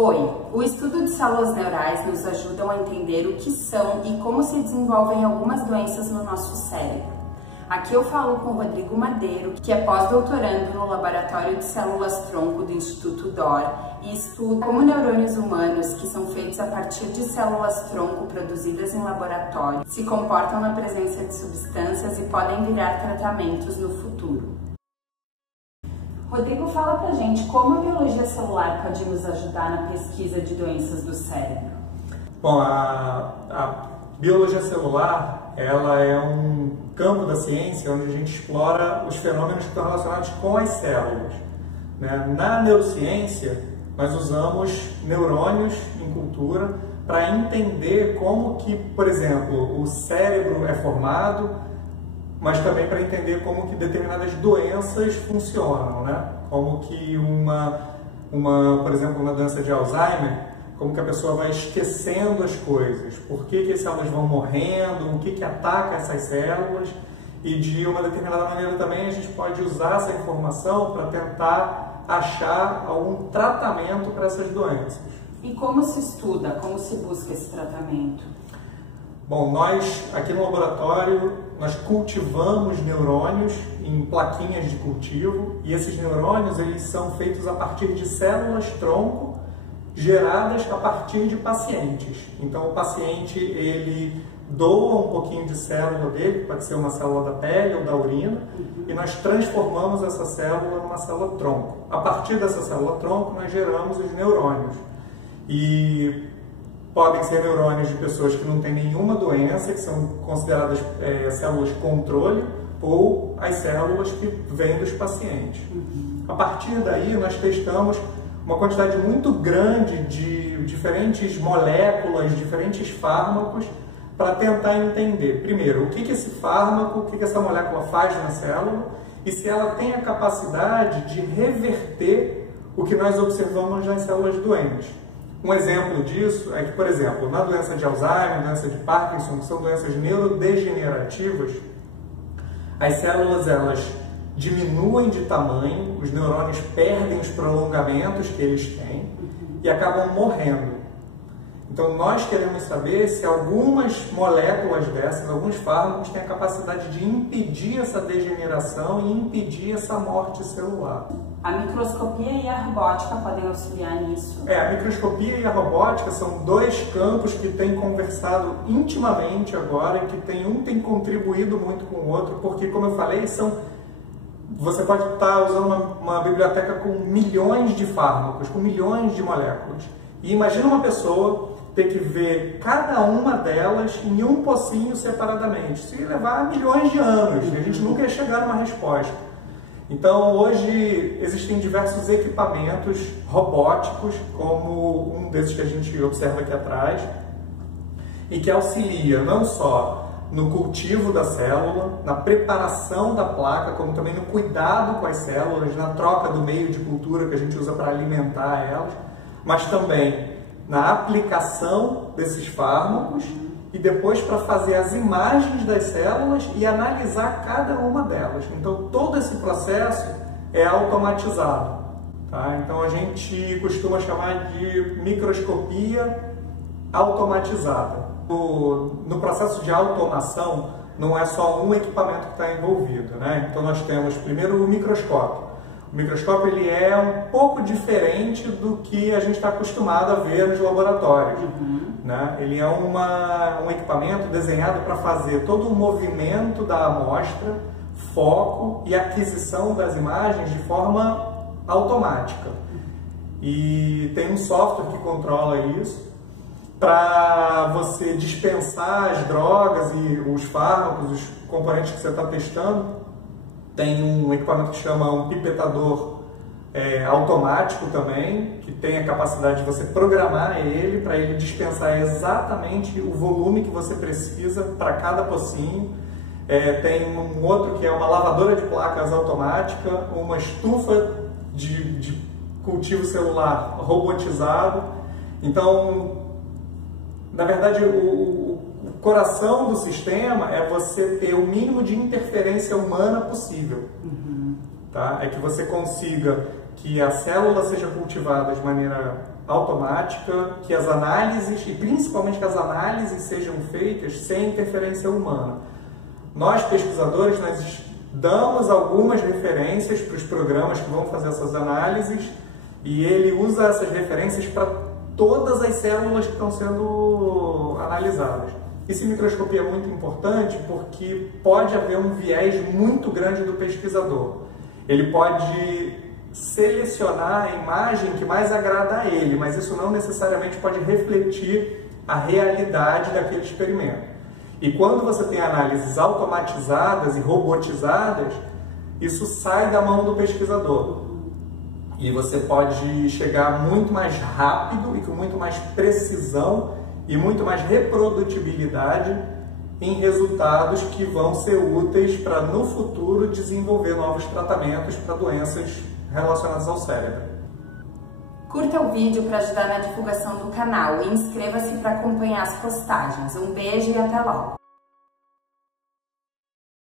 Oi! O estudo de células neurais nos ajuda a entender o que são e como se desenvolvem algumas doenças no nosso cérebro. Aqui eu falo com o Rodrigo Madeiro, que é pós-doutorando no Laboratório de Células-Tronco do Instituto DOR e estuda como neurônios humanos, que são feitos a partir de células-tronco produzidas em laboratório, se comportam na presença de substâncias e podem virar tratamentos no futuro. Rodrigo, fala pra gente como a biologia celular pode nos ajudar na pesquisa de doenças do cérebro. Bom, a biologia celular, ela é um campo da ciência onde a gente explora os fenômenos que estão relacionados com as células, né? Na neurociência, nós usamos neurônios em cultura para entender como que, por exemplo, o cérebro é formado, mas também para entender como que determinadas doenças funcionam, né? Como que por exemplo, uma doença de Alzheimer, como que a pessoa vai esquecendo as coisas, por que as células vão morrendo, o que ataca essas células, e de uma determinada maneira também a gente pode usar essa informação para tentar achar algum tratamento para essas doenças. E como se estuda, como se busca esse tratamento? Bom, nós aqui no laboratório, nós cultivamos neurônios em plaquinhas de cultivo, e esses neurônios eles são feitos a partir de células-tronco geradas a partir de pacientes. Então o paciente ele doa um pouquinho de célula dele, pode ser uma célula da pele ou da urina, e nós transformamos essa célula numa célula-tronco. A partir dessa célula-tronco nós geramos os neurônios. E podem ser neurônios de pessoas que não têm nenhuma doença, que são consideradas células controle, ou as células que vêm dos pacientes. A partir daí, nós testamos uma quantidade muito grande de diferentes moléculas, diferentes fármacos, para tentar entender, primeiro, o que esse fármaco, o que essa molécula faz na célula, e se ela tem a capacidade de reverter o que nós observamos nas células doentes. Um exemplo disso é que, por exemplo, na doença de Alzheimer, doença de Parkinson, que são doenças neurodegenerativas, as células elas diminuem de tamanho, os neurônios perdem os prolongamentos que eles têm e acabam morrendo. Então nós queremos saber se algumas moléculas dessas, alguns fármacos têm a capacidade de impedir essa degeneração e impedir essa morte celular. A microscopia e a robótica podem auxiliar nisso? A microscopia e a robótica são dois campos que têm conversado intimamente agora e que um tem contribuído muito com o outro, porque, como eu falei, você pode estar usando uma biblioteca com milhões de fármacos, com milhões de moléculas. E imagina uma pessoa ter que ver cada uma delas em um pocinho separadamente. Isso ia levar milhões de anos e a gente nunca ia chegar numa resposta. Então, hoje existem diversos equipamentos robóticos, como um desses que a gente observa aqui atrás, e que auxilia não só no cultivo da célula, na preparação da placa, como também no cuidado com as células, na troca do meio de cultura que a gente usa para alimentar elas, mas também na aplicação desses fármacos e depois para fazer as imagens das células e analisar cada uma delas. Então todo esse processo é automatizado, tá? Então a gente costuma chamar de microscopia automatizada. No processo de automação não é só um equipamento que está envolvido, né? Então nós temos primeiro o microscópio. O microscópio ele é um pouco diferente do que a gente está acostumado a ver nos laboratórios. Né? Ele é um equipamento desenhado para fazer todo o movimento da amostra, foco e aquisição das imagens de forma automática. E tem um software que controla isso para você dispensar as drogas e os fármacos, os componentes que você está testando. Tem um equipamento que chama um pipetador automático também, que tem a capacidade de você programar ele para ele dispensar exatamente o volume que você precisa para cada pocinho. Tem um outro que é uma lavadora de placas automática, uma estufa de cultivo celular robotizado. Então, na verdade, o coração do sistema é você ter o mínimo de interferência humana possível. Tá? É que você consiga que a célula seja cultivada de maneira automática, que as análises, e principalmente que as análises sejam feitas sem interferência humana. Nós, pesquisadores, nós damos algumas referências para os programas que vão fazer essas análises e ele usa essas referências para todas as células que estão sendo analisadas. Isso em microscopia é muito importante porque pode haver um viés muito grande do pesquisador. Ele pode selecionar a imagem que mais agrada a ele, mas isso não necessariamente pode refletir a realidade daquele experimento. E quando você tem análises automatizadas e robotizadas, isso sai da mão do pesquisador. E você pode chegar muito mais rápido e com muito mais precisão e muito mais reprodutibilidade em resultados que vão ser úteis para, no futuro, desenvolver novos tratamentos para doenças relacionadas ao cérebro. Curta o vídeo para ajudar na divulgação do canal e inscreva-se para acompanhar as postagens. Um beijo e até logo!